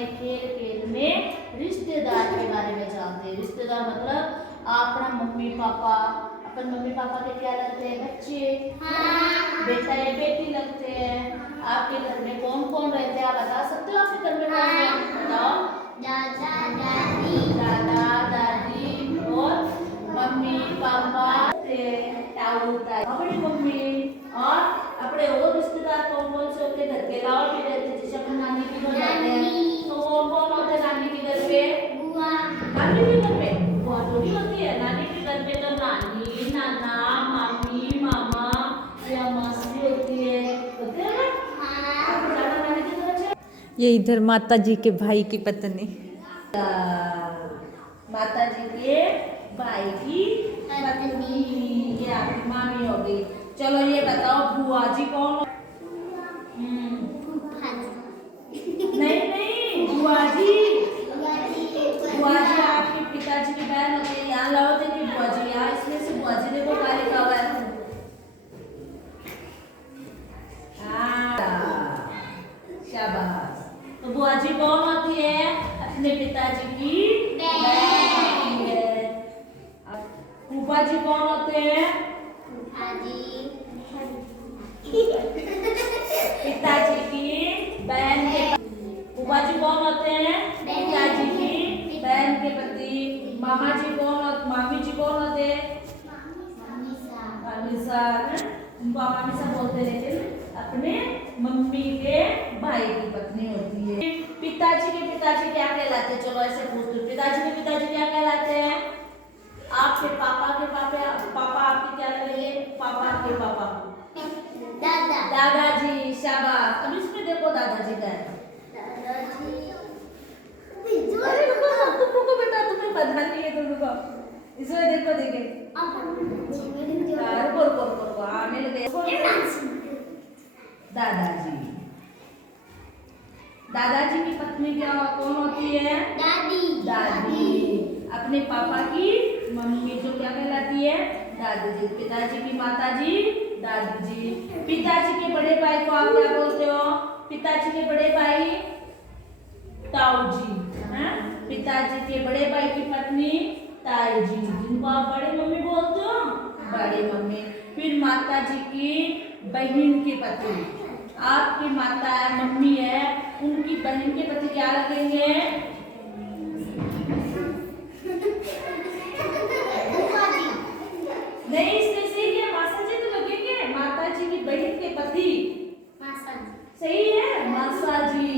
अपने खेल खेल में रिश्तेदार के बारे में जानते हैं। रिश्तेदार मतलब अपना मम्मी पापा, अपन मम्मी पापा के क्या लगते हैं? बच्चे, बेटा या बेटी लगते हैं। आपके घर में कौन कौन रहते हैं? आप बता सकते हो आपके घर में कौन है? बताओ। दादा दादी और मम्मी पापा, ताऊ ताई, अपनी मम्मी और अपने और रिश्तेदार कौन कौन से होते? घर के अलावा भी रहते हैं। जैसे अपन नानी के घर जाते हैं तो कौन कौन होते हैं नानी के घर पे? नानी के घर पे बुआ थोड़ी होती है। नानी के घर पे तो नानी, नाना, मामी, मामा या मौसी होती है, होते हैं ना? नानी के घर ये इधर माता जी के भाई की पत्नी, माता जी के भाई की पत्नी, ये आपकी मामी हो गई। चलो ये बताओ बुआ जी कौन? नहीं नहीं, बुआ जी आपके पिताजी की बहन होती है। यहाँ लाओ देखिए बुआ जी, यहाँ इसमें से बुआ जी देखो क्या लिखा हुआ है। शाबाश। तो बुआ जी कौन होती है? अपने पिताजी की बहन होती है। फूफा जी कौन होते हैं? पिताजी की बहन के। फूफा जी कौन होते हैं? पिताजी की बहन के पति। मामा जी कौन? मामी जी कौन होते हैं? मामीसा, उनको मामीसा बोलते, लेकिन अपने मम्मी के भाई की पत्नी होती है। पिताजी के पिताजी क्या कहलाते हैं? चलो ऐसे पूछते हैं, पिताजी के पिताजी क्या कहलाते हैं? आपके पापा के पापा आपके क्या लगेंगे? पापा के पापा दादाजी। शाबाश। अब इसमें देखो दादाजी का है। अरे रुको बेटा, तुम्हें पता नहीं है तो रुको, इसमें देखो देखे रुको आने लगे। दादाजी की पत्नी क्या कौन होती है? दादी। अपने पापा की मम्मी जो क्या कहलाती है? दादी जी। पिताजी की माता जी दादी जी। पिताजी के बड़े भाई को आप क्या बोलते हो? पिताजी के बड़े भाई ताऊ जी। पिताजी के बड़े भाई की पत्नी ताई जी, जिनको आप बड़े मम्मी बोलते हो, बड़े मम्मी। फिर माता जी की बहन के पति, आपकी माता मम्मी है, उनकी बहन के पति क्या लगेंगे? नहीं, इससे सीधे मासा जी तो लगेंगे। माता जी की बहन के पति सही है, मासा जी।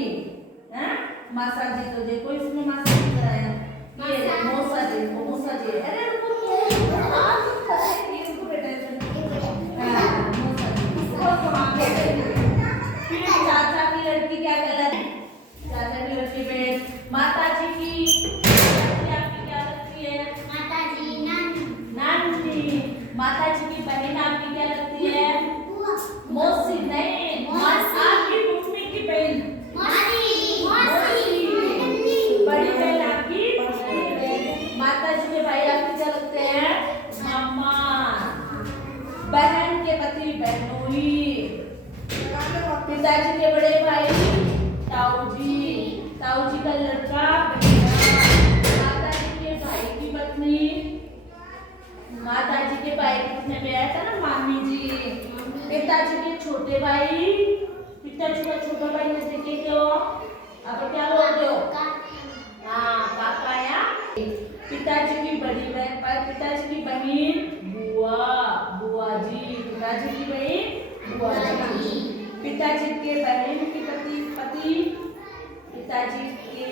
मासा जी तो देखो इसमें मासा जी कराया, ये मौसा जी, मौसा जी। अरे फिर चाचा की लड़की क्या कहलाती है? चाचा की लड़की में माता जी की आपकी क्या लगती है? नानी। माता जी की बहन आपकी क्या लगती है? मौसी। नहीं, आपकी मम्मी की बहन बड़ी बहन आपकी। माता जी के भाई आपके क्या लगते हैं? मामा। बहन के पति बहनोई। पिताजी के बड़े भाई ताऊ जी का लड़का भैया। माता जी के भाई की पत्नी, माता जी के भाई की पत्नी में आया था ना मामी जी। पिताजी के छोटे भाई, पिताजी का छोटा भाई जैसे कि क्यों आप क्या बोलते हो? काका या पिताजी की बड़ी बहन, पिताजी की बहन बुआ जी। पिताजी की बहन बुआ जी। पिताजी के बहन के पति, पिताजी के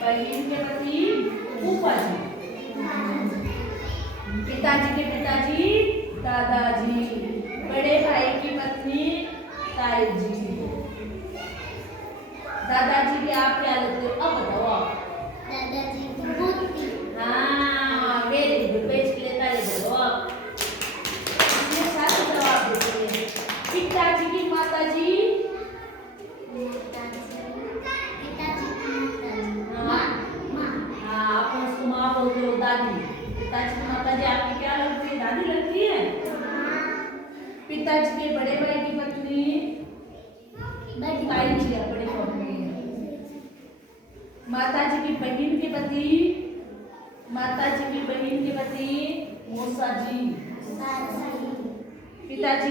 बहन के पति फूफा जी। पिताजी के पिताजी दादाजी। बड़े भाई की पत्नी ताई जी। दादाजी के आप क्या लगते हो? अब बताओ आप। Very good. पेज के लिए ताली बजाओ आप। इसमें सारे जवाब देते हैं। पिताजी की माता जी आप उसको माँ बोलते हो, दादी। पिताजी की माता जी आपकी क्या लगती है? दादी लगती है। पिताजी के बड़े भाई की पत्नी ताई जी, बड़े मम्मी। माता जी की बहन के पति, माता जी की बहन के पति मूसा जी। पिताजी